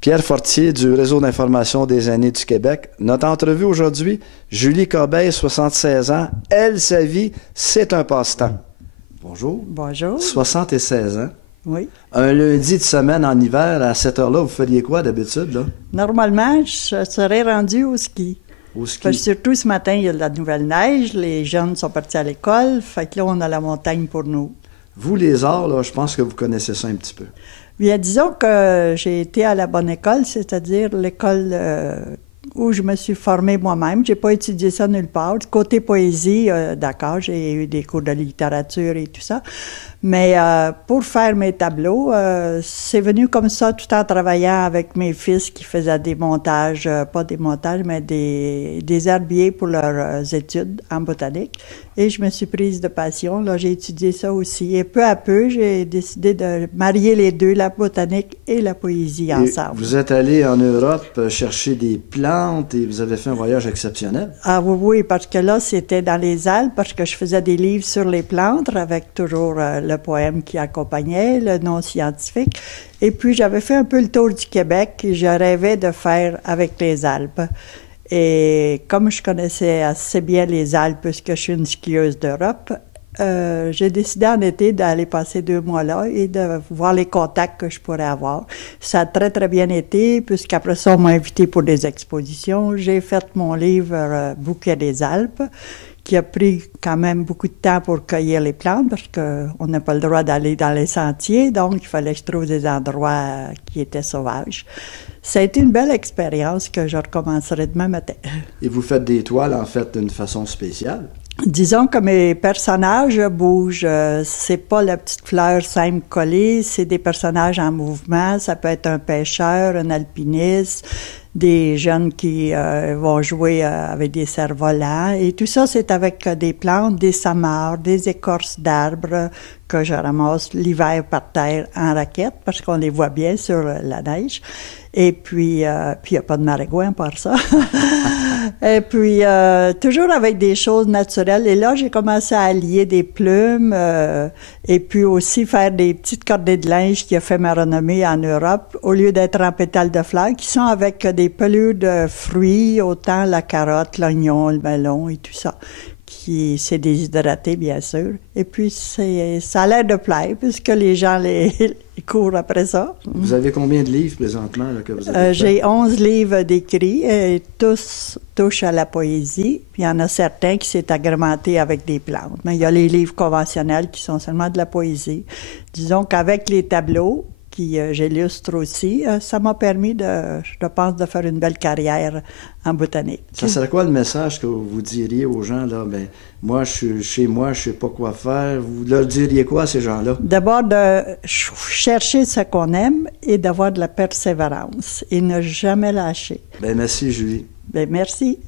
Pierre Fortier du Réseau d'information des aînés du Québec. Notre entrevue aujourd'hui, Julie Corbeil, 76 ans. Elle, sa vie, c'est un passe-temps. Bonjour. Bonjour. 76 ans. Oui. Un lundi de semaine en hiver, à cette heure-là, vous feriez quoi d'habitude, là? Normalement, je serais rendue au ski. Au ski? Parce que surtout ce matin, il y a de la nouvelle neige, les jeunes sont partis à l'école, fait que là, on a la montagne pour nous. Vous, les arts, là, je pense que vous connaissez ça un petit peu. Bien, disons que j'ai été à la bonne école, c'est-à-dire l'école où je me suis formée moi-même. J'ai pas étudié ça nulle part. Côté poésie, d'accord, j'ai eu des cours de littérature et tout ça. Mais pour faire mes tableaux, c'est venu comme ça, tout en travaillant avec mes fils qui faisaient des montages, pas des montages, mais des herbiers pour leurs études en botanique. Et je me suis prise de passion. Là, j'ai étudié ça aussi. Et peu à peu, j'ai décidé de marier les deux, la botanique et la poésie ensemble. Vous êtes allé en Europe chercher des plantes et vous avez fait un voyage exceptionnel. Ah oui, oui, parce que là, c'était dans les Alpes, parce que je faisais des livres sur les plantes avec toujours le poème qui accompagnait, le nom scientifique. Et puis, j'avais fait un peu le tour du Québec et je rêvais de faire avec les Alpes. Et comme je connaissais assez bien les Alpes, puisque je suis une skieuse d'Europe, j'ai décidé en été d'aller passer 2 mois là et de voir les contacts que je pourrais avoir. Ça a très, très bien été, puisqu'après ça, on m'a invité pour des expositions. J'ai fait mon livre « Bouquet des Alpes », qui a pris quand même beaucoup de temps pour cueillir les plantes, parce qu'on n'a pas le droit d'aller dans les sentiers, donc il fallait que je trouve des endroits qui étaient sauvages. Ça a été une belle expérience que je recommencerai demain matin. Et vous faites des toiles, en fait, d'une façon spéciale? Disons que mes personnages bougent. C'est pas la petite fleur simple collée, c'est des personnages en mouvement. Ça peut être un pêcheur, un alpiniste, des jeunes qui vont jouer avec des cerfs-volants. Et tout ça, c'est avec des plantes, des samarres, des écorces d'arbres que je ramasse l'hiver par terre en raquette, parce qu'on les voit bien sur la neige. Et puis, il n'y a pas de maringouin par ça. Et puis, toujours avec des choses naturelles. Et là, j'ai commencé à allier des plumes et puis aussi faire des petites cordées de linge qui a fait ma renommée en Europe, au lieu d'être en pétales de fleurs, qui sont avec des pelures de fruits, autant la carotte, l'oignon, le melon et tout ça. Qui s'est déshydraté, bien sûr. Et puis, ça a l'air de plaire, puisque les gens les courent après ça. Vous avez combien de livres, présentement, là, que vous avez fait? J'ai 11 livres d'écrits, et tous touchent à la poésie. Puis il y en a certains qui s'est agrémentés avec des plantes. Mais il y a les livres conventionnels qui sont seulement de la poésie. Disons qu'avec les tableaux, qui j'illustre aussi, ça m'a permis, je pense, de faire une belle carrière en botanique. Ça serait quoi le message que vous diriez aux gens, là? Ben, moi, je suis chez moi, je sais pas quoi faire. Vous leur diriez quoi à ces gens-là? D'abord, de chercher ce qu'on aime et d'avoir de la persévérance et ne jamais lâcher. Ben, merci, Julie. Ben, merci.